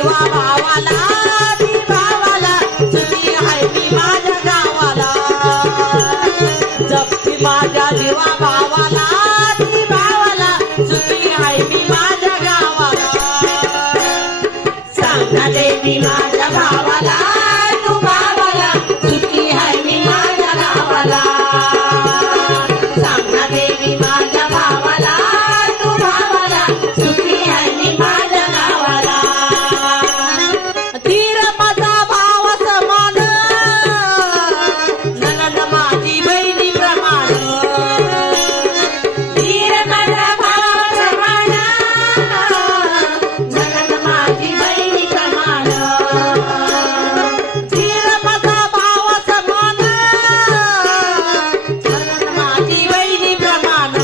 जीवा भावाला ती भावाला सुखी हाय मी माझ्या गावाला जपती माझ्या जीवा भावाला ती भावाला सुखी हाय मी माझ्या गावाला सांगा देवी माझ्या भावाला तू भावाला सुखी हाय मी माझ्या गावाला सांगा देवी माझ्या भावाला तू भावाला सुखी हाय मी माझ्या गावाला धीर माझा भाव समान ननद माझी बहिणी प्रमाण धीर माझा भाव समान ननद माझी बहिणी प्रमाण धीर माझा भाव समान ननद माझी बहिणी प्रमाण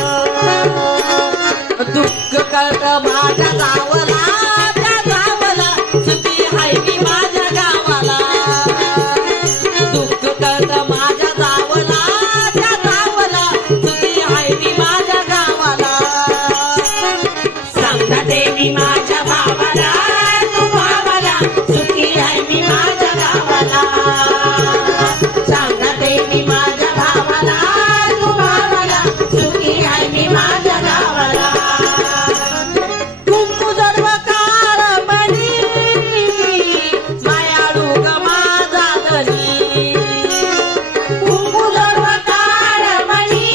दुःख कळत माझ्या गावाला त्या गावाला सुखी हाय मी माझ्या गावाला दुःख कळत माझ्या गावाला त्या गावाला सुखी हाय मी माझ्या गावाला सांगा देवी माझ्या भावाला तू भावाला सुखी हाय मी माझ्या गावाला सांगा देवी माझ्या भावाला तू भावाला सुखी हाय मी माझ्या गावाला कुंकू सर्व कारमणी मायाळू ग माझा धनी कुंकू सर्व कारमणी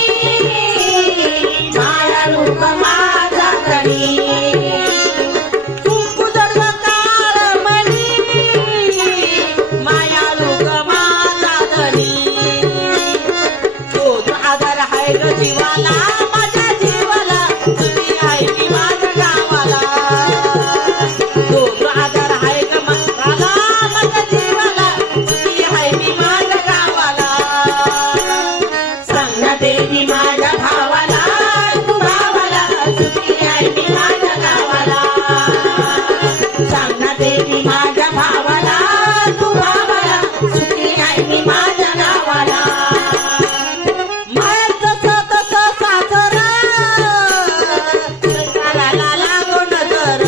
मायाळू ग माझा धनी कुंकू सर्व कारमणी मायाळू ग माझा धनी तोच आधार हाय ग जीवाला माझ्या जीवाला सुखी हाय मी माझ्या गावाला तोच आधार हाय ग मला माझ्या जीवाला सुखी हाय मी माझ्या गावाला सांगा देवी माझ्या भावाला तू भावाला सुखी हाय मी माझ्या गावाला सांगा देवी माझ्या भावाला तू भावाला सुखी हाय मी माझ्या गावाला माहेर तसं तसं सासर संसाराला लागून घर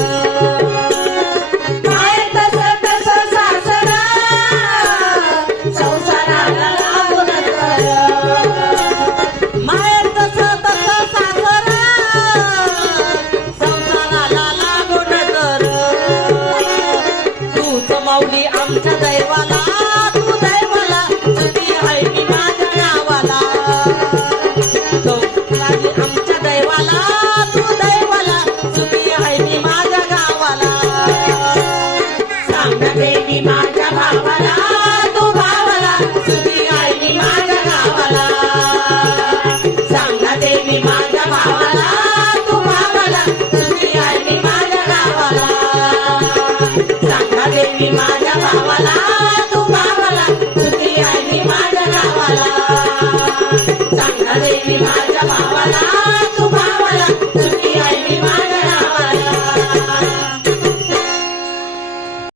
माहेर तसं तसं सासर संसाराला लागून घर माहेर तसं तसं सासर संसाराला लागून घर तूच माऊली आमच्या दैवाला तू दैवाला सुखी हाय मी माझ्या गावाला तू माझी आमच्या दैवाला तू दैवाला सुखी हाय मी माझ्या गावाला सांगा देवी माझ्या भावाला तू